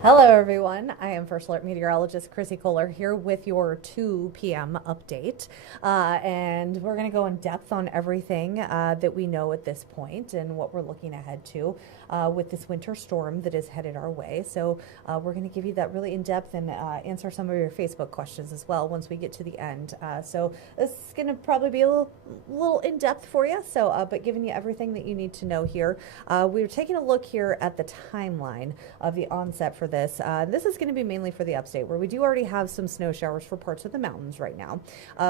Hello, everyone. I am First Alert Meteorologist Chrissy Kohler here with your 2 p.m. update. And we're going to go in depth on everything that we know at this point and what we're looking ahead to with this winter storm that is headed our way. So, we're going to give you that really in depth and answer some of your Facebook questions as well once we get to the end. So, this is going to probably be a little in depth for you. So, but giving you everything that you need to know here. We're taking a look here at the timeline of the onset for this. This is going to be mainly for the upstate where we do already have some snow showers for parts of the mountains right now.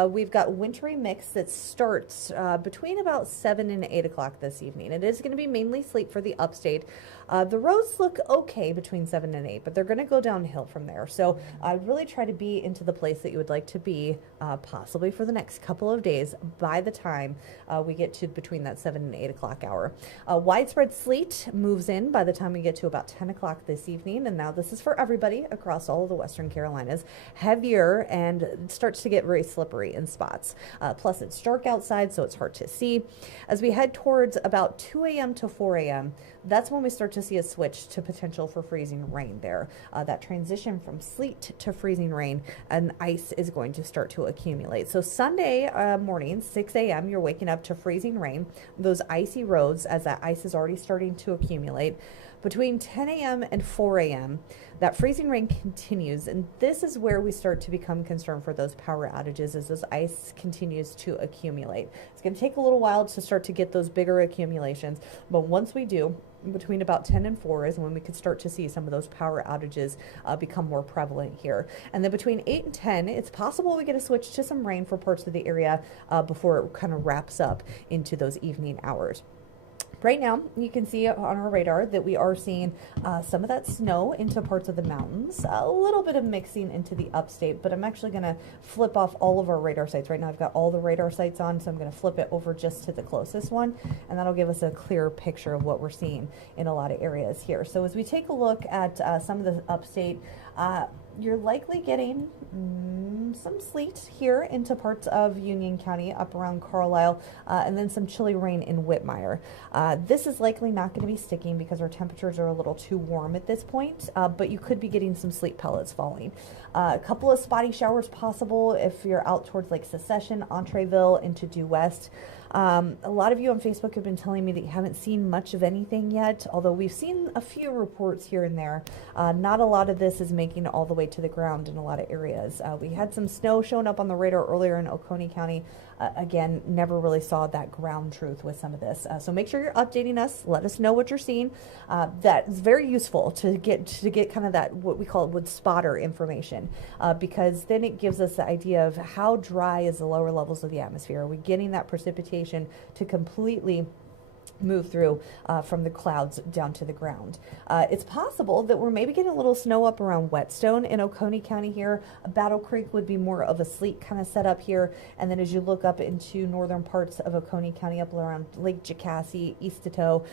We've got wintry mix that starts between about 7 and 8 o'clock this evening. It is going to be mainly sleep for the upstate. The roads look okay between 7 and 8, but they're going to go downhill from there. So I really try to be into the place that you would like to be possibly for the next couple of days by the time we get to between that 7 and 8 o'clock hour. Widespread sleet moves in by the time we get to about 10 o'clock this evening, and now this is for everybody across all of the Western Carolinas. Heavier and it starts to get very slippery in spots. Plus, it's dark outside, so it's hard to see. As we head towards about 2 a.m. to 4 a.m., that's when we start to see a switch to potential for freezing rain there. That transition from sleet to freezing rain and ice is going to start to accumulate. So Sunday morning, 6 a.m., you're waking up to freezing rain. Those icy roads, as that ice is already starting to accumulate. Between 10 a.m. and 4 a.m., that freezing rain continues, and this is where we start to become concerned for those power outages as this ice continues to accumulate. It's going to take a little while to start to get those bigger accumulations, but once we do, between about 10 and 4 is when we could start to see some of those power outages become more prevalent here. And then between 8 and 10, it's possible we get a switch to some rain for parts of the area before it kind of wraps up into those evening hours. Right now, you can see on our radar that we are seeing some of that snow into parts of the mountains, a little bit of mixing into the upstate, but I'm actually going to flip off all of our radar sites. Right now, I've got all the radar sites on, so I'm going to flip it over just to the closest one, and that'll give us a clear picture of what we're seeing in a lot of areas here. So as we take a look at some of the upstate, you're likely getting some sleet here into parts of Union County, up around Carlisle, and then some chilly rain in Whitmire. This is likely not going to be sticking because our temperatures are a little too warm at this point, but you could be getting some sleet pellets falling. A couple of spotty showers possible if you're out towards Lake Secession, Entreville, into due west. A lot of you on Facebook have been telling me that you haven't seen much of anything yet, although we've seen a few reports here and there. Not a lot of this is making it all the way to the ground in a lot of areas. We had some snow showing up on the radar earlier in Oconee County. Again, never really saw that ground truth with some of this. So make sure you're updating us. Let us know what you're seeing. That is very useful to get kind of that what we call wood spotter information, because then it gives us the idea of how dry is the lower levels of the atmosphere. Are we getting that precipitation to completely move through from the clouds down to the ground? It's possible that we're maybe getting a little snow up around Whetstone in Oconee County here. Battle Creek would be more of a sleet kind of setup here. And then as you look up into northern parts of Oconee County, up around Lake Jacassie, East Etoh,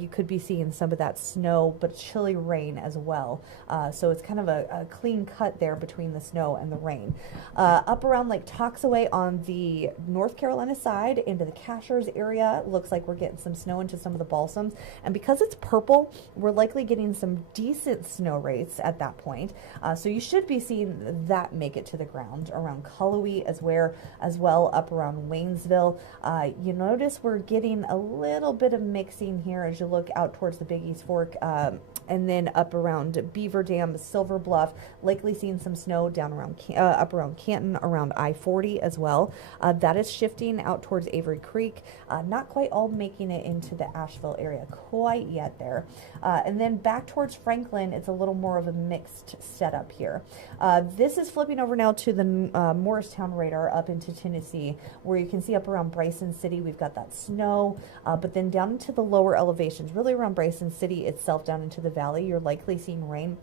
you could be seeing some of that snow, but chilly rain as well. So it's kind of a clean cut there between the snow and the rain. Up around Lake Toxaway on the North Carolina side into the Cashers area, looks like we're getting some snow into some of the balsams, and because it's purple, we're likely getting some decent snow rates at that point. So you should be seeing that make it to the ground around Cullowhee as well up around Waynesville. You notice we're getting a little bit of mixing here as you look out towards the Big East Fork, and then up around Beaver Dam, Silver Bluff, likely seeing some snow down around up around Canton, around I-40 as well. That is shifting out towards Avery Creek, not quite all making it into the Asheville area quite yet there. And then back towards Franklin, it's a little more of a mixed setup here. This is flipping over now to the Morristown radar up into Tennessee, where you can see up around Bryson City, we've got that snow, but then down into the lower elevations, really around Bryson City itself, down into the valley, you're likely seeing rain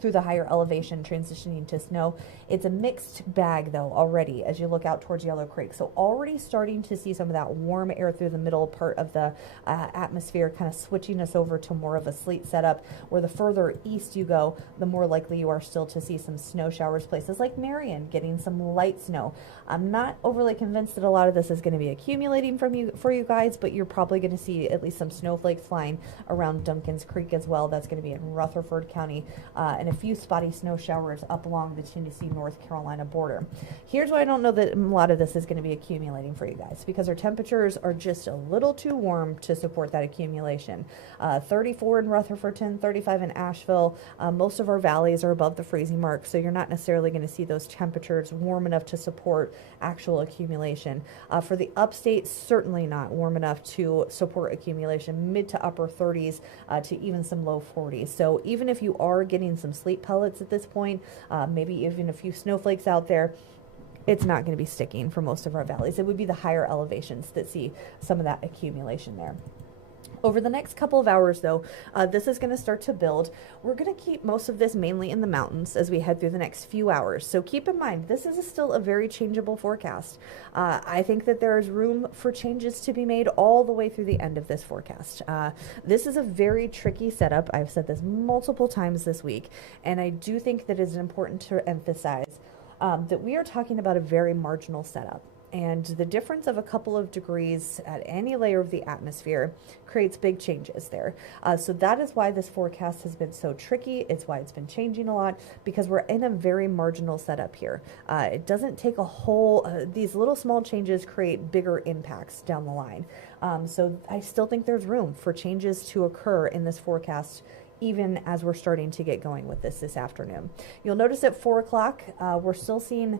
through the higher elevation transitioning to snow. It's a mixed bag though already as you look out towards Yellow Creek. So already starting to see some of that warm air through the middle part of the atmosphere, kind of switching us over to more of a sleet setup, where the further east you go, the more likely you are still to see some snow showers. Places like Marion getting some light snow. I'm not overly convinced that a lot of this is going to be accumulating for you guys, but you're probably going to see at least some snowflakes flying around Duncan's Creek as well. That's going to be in Rutherford County, and a few spotty snow showers up along the Tennessee-North Carolina border. Here's why I don't know that a lot of this is going to be accumulating for you guys, because our temperatures are just a little too warm to support that accumulation. 34 in Rutherfordton, 35 in Asheville. Most of our valleys are above the freezing mark, so you're not necessarily going to see those temperatures warm enough to support actual accumulation. For the upstate, certainly not warm enough to support accumulation. Mid to upper 30s to even some low 40s. So even if you are getting some sleet pellets at this point, maybe even a few snowflakes out there, it's not going to be sticking for most of our valleys. It would be the higher elevations that see some of that accumulation there. Over the next couple of hours, though, this is going to start to build. We're going to keep most of this mainly in the mountains as we head through the next few hours. So keep in mind, this is still a very changeable forecast. I think that there is room for changes to be made all the way through the end of this forecast. This is a very tricky setup. I've said this multiple times this week, and I do think that it's important to emphasize that we are talking about a very marginal setup. And the difference of a couple of degrees at any layer of the atmosphere creates big changes there. So that is why this forecast has been so tricky. It's why it's been changing a lot, because we're in a very marginal setup here. It doesn't take a whole, these little small changes create bigger impacts down the line. So I still think there's room for changes to occur in this forecast, even as we're starting to get going with this afternoon. You'll notice at 4 o'clock, we're still seeing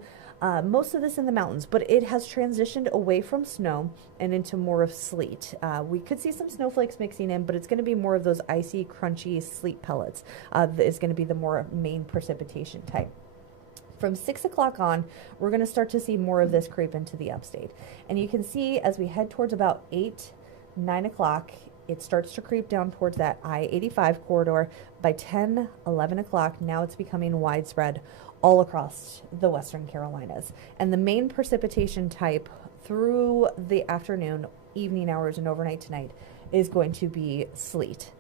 most of this in the mountains, but it has transitioned away from snow and into more of sleet. We could see some snowflakes mixing in, but it's going to be more of those icy, crunchy sleet pellets that is going to be the more main precipitation type. From 6 o'clock on, we're going to start to see more of this creep into the upstate. And you can see as we head towards about 8, 9 o'clock, it starts to creep down towards that I-85 corridor. By 10, 11 o'clock, now it's becoming widespread all across the Western Carolinas. And the main precipitation type through the afternoon, evening hours, and overnight tonight is going to be sleet.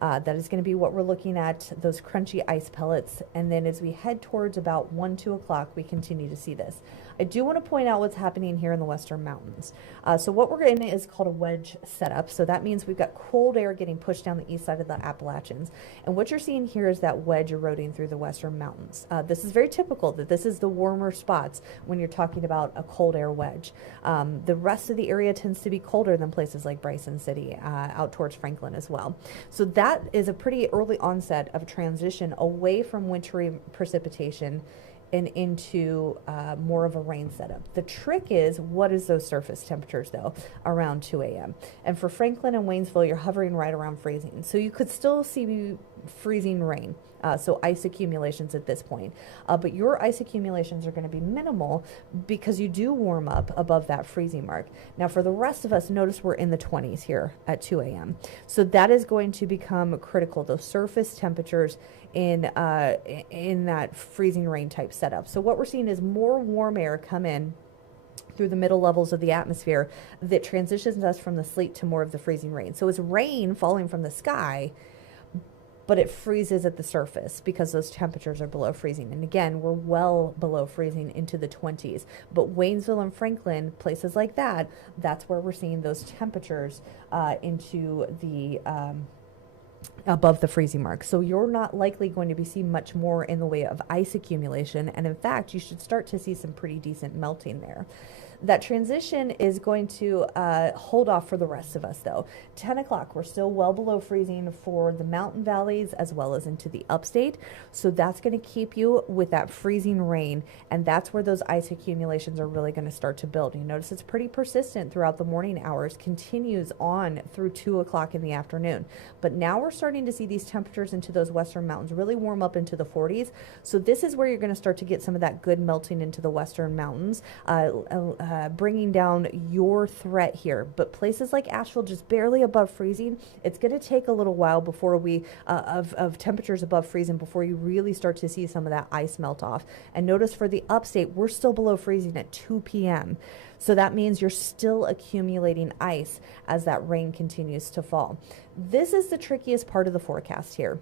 That is going to be what we're looking at, those crunchy ice pellets. And then as we head towards about 1, 2 o'clock, we continue to see this. I do want to point out what's happening here in the Western Mountains. So what we're in is called a wedge setup. So that means we've got cold air getting pushed down the east side of the Appalachians. And what you're seeing here is that wedge eroding through the Western Mountains. This is very typical that this is the warmer spots when you're talking about a cold air wedge. The rest of the area tends to be colder than places like Bryson City, out towards Franklin as well. So that is a pretty early onset of transition away from wintry precipitation and into more of a rain setup. The trick is, what is those surface temperatures though around 2 a.m. And for Franklin and Waynesville, you're hovering right around freezing. So you could still see freezing rain. So ice accumulations at this point. But your ice accumulations are going to be minimal because you do warm up above that freezing mark. Now for the rest of us, notice we're in the 20s here at 2 a.m. So that is going to become critical, those surface temperatures in that freezing rain type setup. So what we're seeing is more warm air come in through the middle levels of the atmosphere that transitions us from the sleet to more of the freezing rain. So it's rain falling from the sky, but it freezes at the surface because those temperatures are below freezing. And again, we're well below freezing into the 20s. But Waynesville and Franklin, places like that, that's where we're seeing those temperatures into the above the freezing mark. So you're not likely going to be seeing much more in the way of ice accumulation. And in fact, you should start to see some pretty decent melting there. That transition is going to hold off for the rest of us though. 10 o'clock, we're still well below freezing for the mountain valleys as well as into the upstate. So that's going to keep you with that freezing rain, and that's where those ice accumulations are really going to start to build. You notice it's pretty persistent throughout the morning hours, continues on through 2 o'clock in the afternoon. But now we're starting to see these temperatures into those western mountains really warm up into the 40s. So this is where you're going to start to get some of that good melting into the western mountains. bringing down your threat here. But places like Asheville, just barely above freezing, it's going to take a little while before we, of temperatures above freezing, before you really start to see some of that ice melt off. And notice for the upstate, we're still below freezing at 2 p.m. So that means you're still accumulating ice as that rain continues to fall. This is the trickiest part of the forecast here.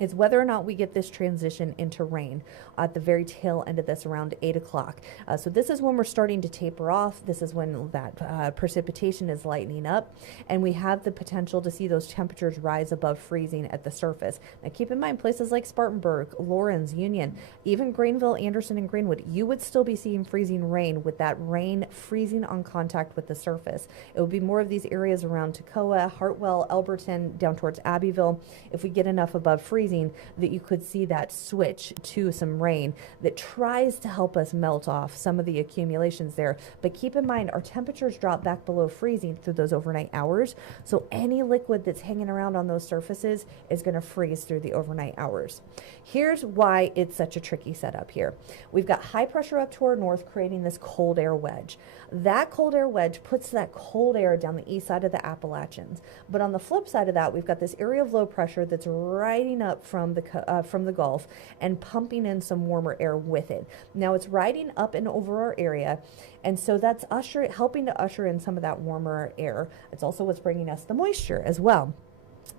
Is whether or not we get this transition into rain at the very tail end of this around 8 o'clock. So this is when we're starting to taper off. This is when that precipitation is lightening up, and we have the potential to see those temperatures rise above freezing at the surface. Now keep in mind, places like Spartanburg, Lawrence, Union, even Greenville, Anderson, and Greenwood, you would still be seeing freezing rain, with that rain freezing on contact with the surface. It would be more of these areas around Toccoa, Hartwell, Elberton, down towards Abbeville. If we get enough above freezing, that you could see that switch to some rain that tries to help us melt off some of the accumulations there. But keep in mind, our temperatures drop back below freezing through those overnight hours. So any liquid that's hanging around on those surfaces is going to freeze through the overnight hours. Here's why it's such a tricky setup here. We've got high pressure up to our north creating this cold air wedge. That cold air wedge puts that cold air down the east side of the Appalachians. But on the flip side of that, we've got this area of low pressure that's riding up from the Gulf and pumping in some warmer air with it. Now it's riding up and over our area, and so that's helping to usher in some of that warmer air. It's also what's bringing us the moisture as well.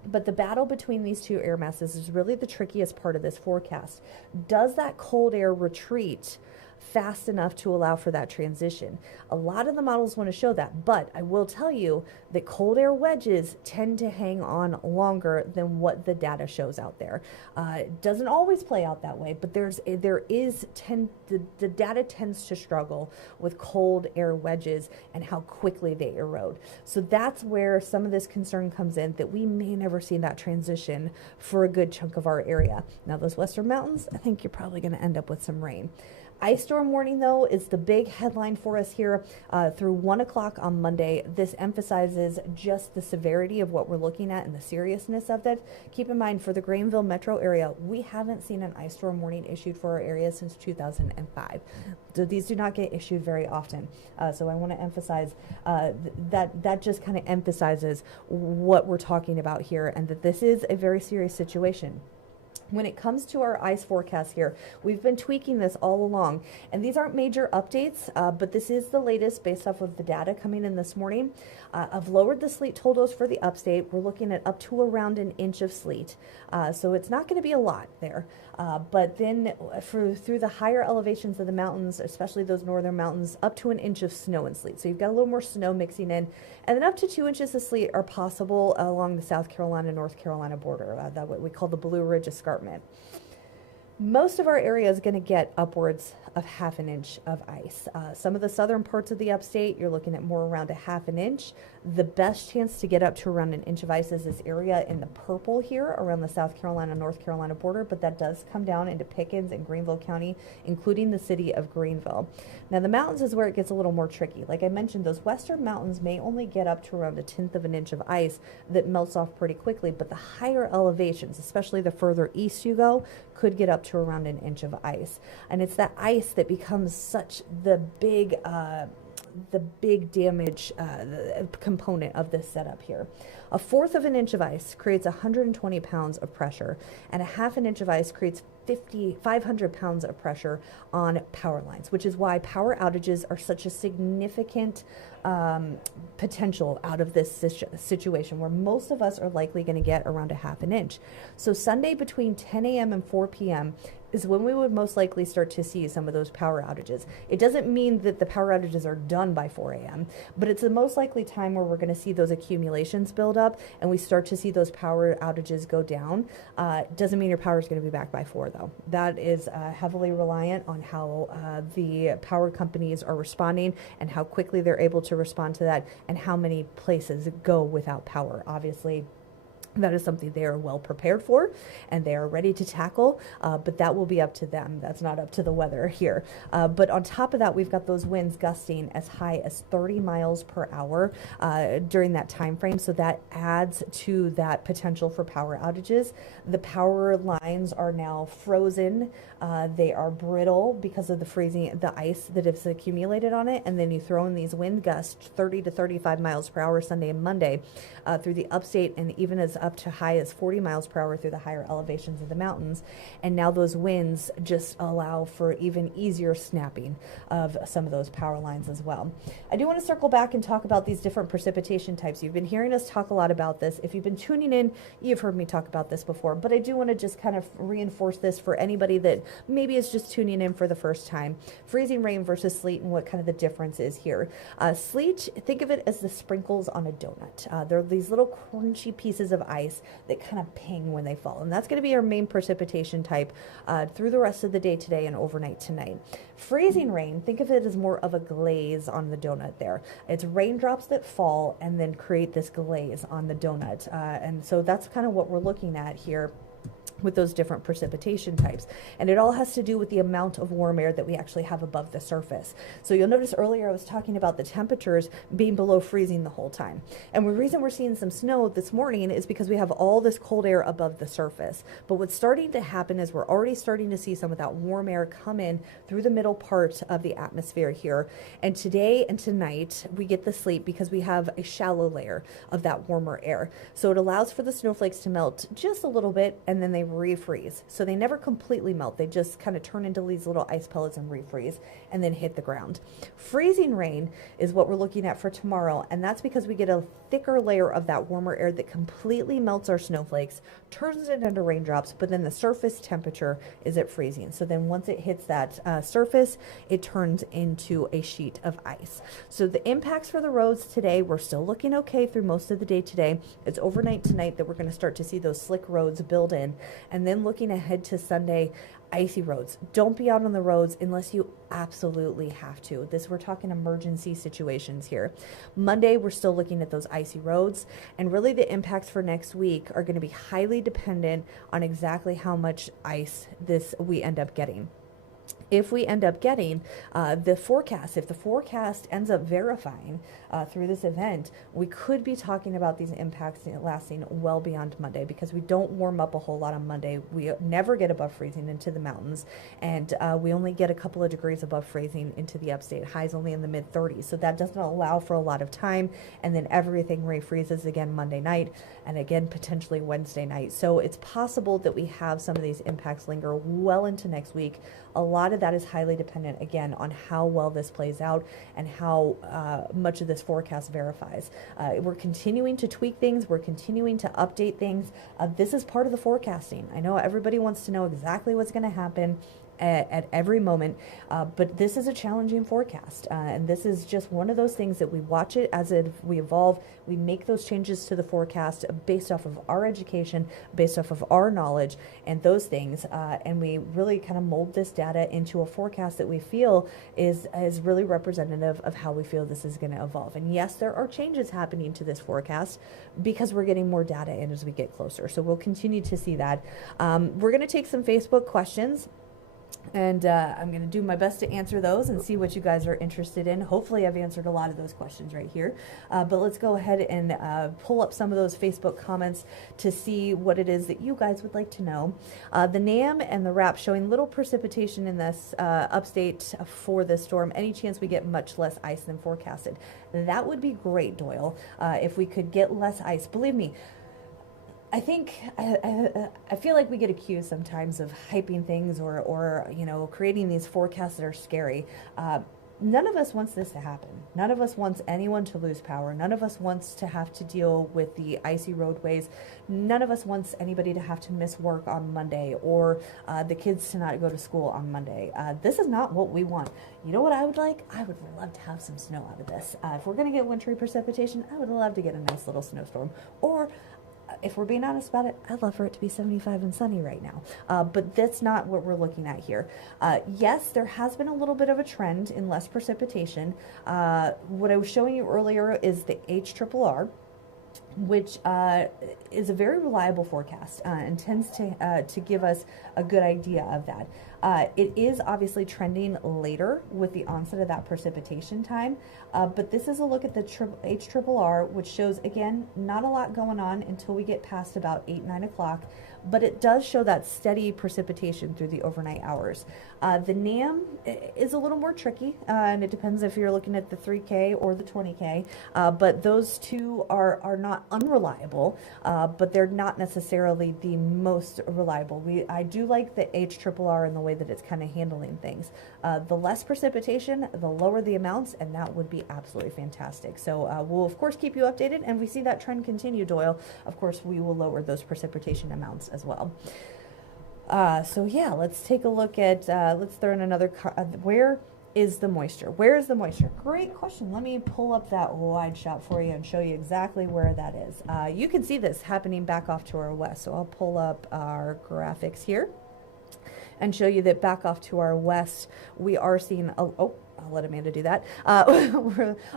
But the battle between these two air masses is really the trickiest part of this forecast. Does that cold air retreat fast enough to allow for that transition? A lot of the models want to show that, but I will tell you that cold air wedges tend to hang on longer than what the data shows out there. It doesn't always play out that way, but the data tends to struggle with cold air wedges and how quickly they erode. So that's where some of this concern comes in, that we may never see that transition for a good chunk of our area. Now those western mountains, I think you're probably going to end up with some rain. Ice storm warning, though, is the big headline for us here through 1 o'clock on Monday. This emphasizes just the severity of what we're looking at and the seriousness of that. Keep in mind, for the Greenville metro area, we haven't seen an ice storm warning issued for our area since 2005. So these do not get issued very often. So I want to emphasize that just kind of emphasizes what we're talking about here, and that this is a very serious situation. When it comes to our ice forecast here, we've been tweaking this all along, and these aren't major updates, but this is the latest based off of the data coming in this morning. I've lowered the sleet totals for the upstate. We're looking at up to around an inch of sleet, so it's not going to be a lot there. But then through the higher elevations of the mountains, especially those northern mountains, up to an inch of snow and sleet. So you've got a little more snow mixing in, and then up to 2 inches of sleet are possible along the South Carolina, North Carolina border, that what we call the Blue Ridge Escarpment. Most of our area is going to get upwards of half an inch of ice. Some of the southern parts of the upstate, you're looking at more around a half an inch. The best chance to get up to around an inch of ice is this area in the purple here around the South Carolina, North Carolina border, but that does come down into Pickens and Greenville County, including the city of Greenville. Now the mountains is where it gets a little more tricky. Like I mentioned, those western mountains may only get up to around 1/10 of an inch of ice that melts off pretty quickly, but the higher elevations, especially the further east you go, could get up to around an inch of ice. And it's that ice that becomes such the big damage component of this setup here. 1/4 of an inch of ice creates 120 pounds of pressure, and 1/2 an inch of ice creates 500 pounds of pressure on power lines, which is why power outages are such a significant potential out of this situation, where most of us are likely going to get around 1/2 an inch. So Sunday between 10 a.m. and 4 p.m. is when we would most likely start to see some of those power outages. It doesn't mean that the power outages are done by 4 a.m., but it's the most likely time where we're going to see those accumulations build up and we start to see those power outages go down. Doesn't mean your power is going to be back by 4, though. That is heavily reliant on how the power companies are responding and how quickly they're able to respond to that, and how many places go without power. Obviously, That is something they are well prepared for and they are ready to tackle, but that will be up to them. That's not up to the weather here. But on top of that, we've got those winds gusting as high as 30 miles per hour during that time frame. So that adds to that potential for power outages. The power lines are now frozen. They are brittle because of the ice that has accumulated on it. And then you throw in these wind gusts, 30 to 35 miles per hour Sunday and Monday through the upstate, and even as up to high as 40 miles per hour through the higher elevations of the mountains. And now those winds just allow for even easier snapping of some of those power lines as well. I do want to circle back and talk about these different precipitation types. You've been hearing us talk a lot about this. If you've been tuning in, you've heard me talk about this before, but I do want to just kind of reinforce this for anybody that maybe is just tuning in for the first time. Freezing rain versus sleet and what kind of the difference is here. Sleet, think of it as the sprinkles on a donut. They're these little crunchy pieces of ice that kind of ping when they fall. And that's going to be our main precipitation type through the rest of the day today and overnight tonight. Freezing rain, think of it as more of a glaze on the donut there. It's raindrops that fall and then create this glaze on the donut. And so that's kind of what we're looking at here with those different precipitation types. And it all has to do with the amount of warm air that we actually have above the surface. So you'll notice earlier I was talking about the temperatures being below freezing the whole time. And the reason we're seeing some snow this morning is because we have all this cold air above the surface. But what's starting to happen is we're already starting to see some of that warm air come in through the middle part of the atmosphere here. And today and tonight we get the sleet because we have a shallow layer of that warmer air. So it allows for the snowflakes to melt just a little bit and then they refreeze. So they never completely melt. They just kind of turn into these little ice pellets and refreeze and then hit the ground. Freezing rain is what we're looking at for tomorrow, and that's because we get a thicker layer of that warmer air that completely melts our snowflakes, turns it into raindrops, but then the surface temperature is at freezing. So then once it hits that surface, it turns into a sheet of ice. So the impacts for the roads today, we're still looking okay through most of the day today. It's overnight tonight that we're going to start to see those slick roads build in. And then looking ahead to Sunday, icy roads. Don't be out on the roads unless you absolutely have to. We're talking emergency situations here. Monday, we're still looking at those icy roads, and really the impacts for next week are going to be highly dependent on exactly how much ice we end up getting. If we end up getting the forecast, if the forecast ends up verifying through this event, we could be talking about these impacts lasting well beyond Monday, because we don't warm up a whole lot on Monday. We never get above freezing into the mountains, and we only get a couple of degrees above freezing into the upstate. Highs only in the mid 30s, so that doesn't allow for a lot of time, and then everything refreezes again Monday night and again potentially Wednesday night. So it's possible that we have some of these impacts linger well into next week. A lot of that is highly dependent, again, on how well this plays out and how much of this forecast verifies. We're continuing to tweak things. We're continuing to update things. This is part of the forecasting. I know everybody wants to know exactly what's going to happen at every moment, but this is a challenging forecast, and this is just one of those things that we watch it as we evolve. We make those changes to the forecast based off of our education, based off of our knowledge and those things, and we really kind of mold this data into a forecast that we feel is really representative of how we feel this is going to evolve. And yes, there are changes happening to this forecast because we're getting more data in as we get closer, so we'll continue to see that. We're going to take some Facebook questions, and I'm going to do my best to answer those and see what you guys are interested in. Hopefully I've answered a lot of those questions right here. But let's go ahead and pull up some of those Facebook comments to see what it is that you guys would like to know. The NAM and the RAP showing little precipitation in this upstate for this storm. Any chance we get much less ice than forecasted? That would be great, Doyle. If we could get less ice. Believe me, I think I feel like we get accused sometimes of hyping things or creating these forecasts that are scary. None of us wants this to happen. None of us wants anyone to lose power. None of us wants to have to deal with the icy roadways. None of us wants anybody to have to miss work on Monday or the kids to not go to school on Monday. This is not what we want. You know what I would like? I would love to have some snow out of this. If we're going to get wintry precipitation, I would love to get a nice little snowstorm. Or if we're being honest about it, I'd love for it to be 75 and sunny right now. But that's not what we're looking at here. Yes, there has been a little bit of a trend in less precipitation. What I was showing you earlier is the HRRR. which is a very reliable forecast and tends to give us a good idea of that. It is obviously trending later with the onset of that precipitation time, but this is a look at the HRRR, which shows, again, not a lot going on until we get past about 8, 9 o'clock, but it does show that steady precipitation through the overnight hours. The NAM is a little more tricky, and it depends if you're looking at the 3K or the 20K, but those two are not unreliable, but they're not necessarily the most reliable. I do like the HRRR in the way that it's kind of handling things. The less precipitation, the lower the amounts, and that would be absolutely fantastic. So we'll of course keep you updated, and we see that trend continue, Doyle. Of course, we will lower those precipitation amounts as well. So yeah, let's take a look at, let's throw in another, where is the moisture? Where is the moisture? Great question. Let me pull up that wide shot for you and show you exactly where that is. You can see this happening back off to our west. So I'll pull up our graphics here and show you that back off to our west, we are seeing, I'll let Amanda do that.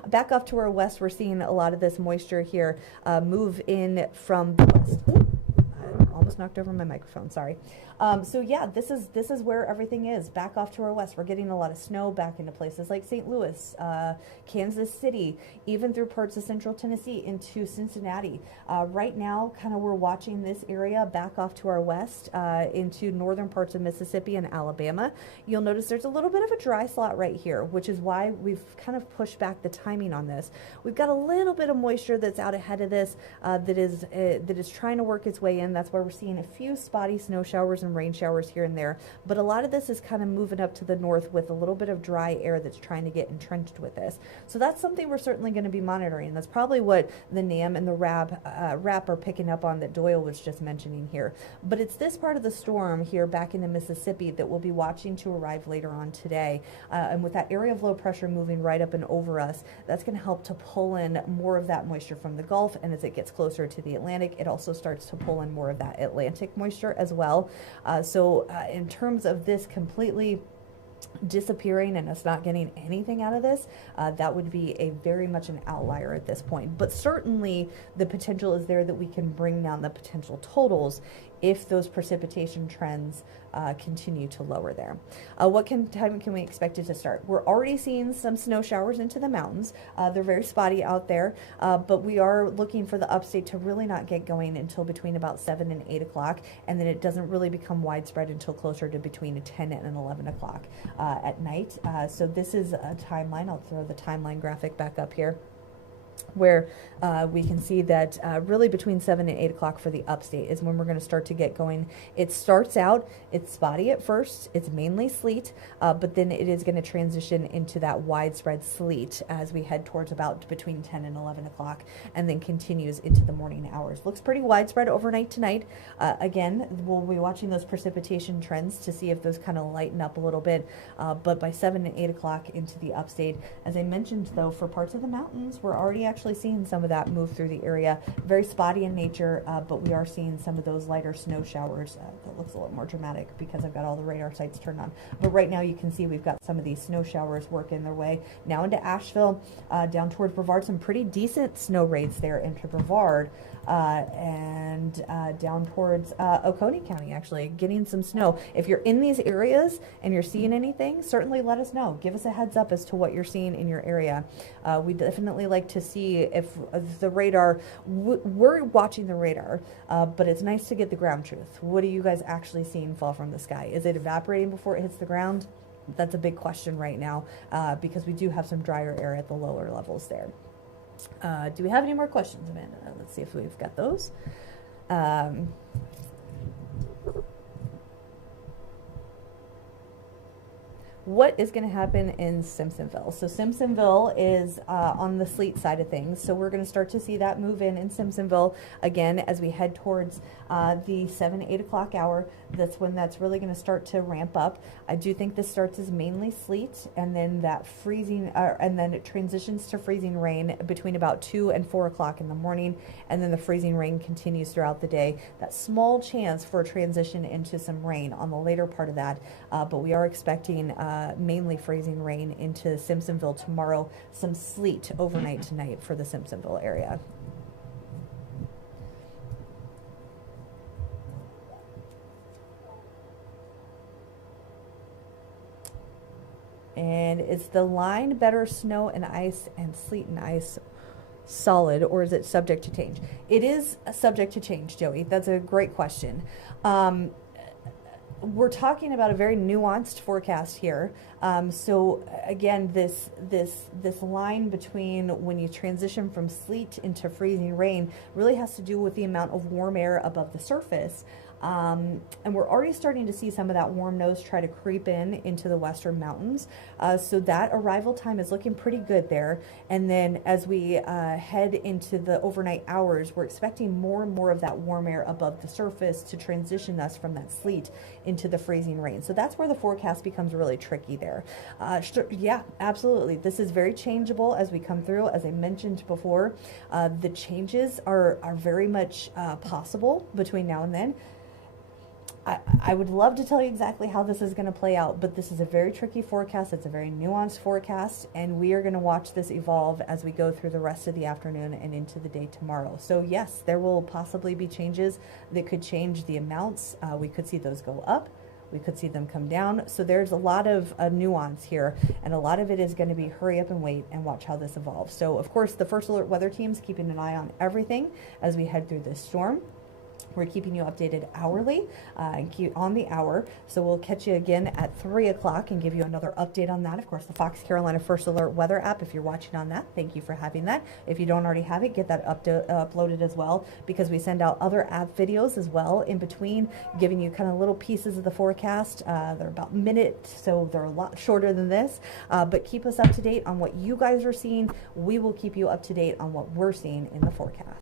Back off to our west, we're seeing a lot of this moisture here move in from the west. I almost knocked over my microphone, sorry. So yeah, this is where everything is. Back off to our west, we're getting a lot of snow back into places like St. Louis, Kansas City, even through parts of central Tennessee into Cincinnati. Right now, kind of we're watching this area back off to our west into northern parts of Mississippi and Alabama. You'll notice there's a little bit of a dry slot right here, which is why we've kind of pushed back the timing on this. We've got a little bit of moisture that's out ahead of this that is trying to work its way in. That's why we're seeing a few spotty snow showers and rain showers here and there, but a lot of this is kind of moving up to the north with a little bit of dry air that's trying to get entrenched with this. So that's something we're certainly going to be monitoring. That's probably what the NAM and the RAP are picking up on that Doyle was just mentioning here. But it's this part of the storm here back into Mississippi that we'll be watching to arrive later on today. And with that area of low pressure moving right up and over us, that's going to help to pull in more of that moisture from the Gulf, and as it gets closer to the Atlantic, it also starts to pull in more of that Atlantic moisture as well. So in terms of this completely disappearing and us not getting anything out of this, that would be a very much an outlier at this point. But certainly the potential is there that we can bring down the potential totals if those precipitation trends continue to lower there. What time can we expect it to start? We're already seeing some snow showers into the mountains. They're very spotty out there, but we are looking for the upstate to really not get going until between about 7 and 8 o'clock, and then it doesn't really become widespread until closer to between 10 and 11 o'clock at night. So this is a timeline. I'll throw the timeline graphic back up here, where we can see that really between 7 and 8 o'clock for the upstate is when we're going to start to get going. It starts out, it's spotty at first, it's mainly sleet, but then it is going to transition into that widespread sleet as we head towards about between 10 and 11 o'clock, and then continues into the morning hours. Looks pretty widespread overnight tonight. Again, we'll be watching those precipitation trends to see if those kind of lighten up a little bit, but by 7 and 8 o'clock into the upstate. As I mentioned though, for parts of the mountains, we're already actually seeing some of that move through the area. Very spotty in nature, but we are seeing some of those lighter snow showers. That looks a little more dramatic because I've got all the radar sites turned on. But right now you can see we've got some of these snow showers working their way now into Asheville, down towards Brevard. Some pretty decent snow rates there into Brevard. And down towards Oconee County, actually getting some snow. If you're in these areas and you're seeing anything, certainly let us know. Give us a heads up as to what you're seeing in your area. We definitely like to see if the radar, we're watching the radar, but it's nice to get the ground truth. What are you guys actually seeing fall from the sky? Is it evaporating before it hits the ground? That's a big question right now, because we do have some drier air at the lower levels there. Do we have any more questions, Amanda? Let's see if we've got those. What is going to happen in Simpsonville? So Simpsonville is on the sleet side of things. So we're going to start to see that move in Simpsonville again as we head towards the 7, 8 o'clock hour. That's when that's really going to start to ramp up. I do think this starts as mainly sleet, and then that freezing, and then it transitions to freezing rain between about 2 and 4 o'clock in the morning, and then the freezing rain continues throughout the day. That small chance for a transition into some rain on the later part of that, but we are expecting mainly freezing rain into Simpsonville tomorrow, some sleet overnight tonight for the Simpsonville area. And is the line better snow and ice and sleet and ice solid, or is it subject to change? It is subject to change, Joey. That's a great question. We're talking about a very nuanced forecast here. So again, this line between when you transition from sleet into freezing rain really has to do with the amount of warm air above the surface. And we're already starting to see some of that warm nose try to creep into the western mountains. So that arrival time is looking pretty good there. And then as we head into the overnight hours, we're expecting more and more of that warm air above the surface to transition us from that sleet into the freezing rain. So that's where the forecast becomes really tricky there. Yeah, absolutely. This is very changeable as we come through. As I mentioned before, the changes are very much possible between now and then. I would love to tell you exactly how this is going to play out, but this is a very tricky forecast. It's a very nuanced forecast, and we are going to watch this evolve as we go through the rest of the afternoon and into the day tomorrow. So yes, there will possibly be changes that could change the amounts. We could see those go up. We could see them come down. So there's a lot of nuance here, and a lot of it is going to be hurry up and wait and watch how this evolves. So of course, the First Alert weather team's keeping an eye on everything as we head through this storm. We're keeping you updated hourly and keep on the hour. So we'll catch you again at 3 o'clock and give you another update on that. Of course, the Fox Carolina First Alert weather app, if you're watching on that, thank you for having that. If you don't already have it, get that uploaded as well, because we send out other app videos as well in between, giving you kind of little pieces of the forecast. They're about a minute, so they're a lot shorter than this. But keep us up to date on what you guys are seeing. We will keep you up to date on what we're seeing in the forecast.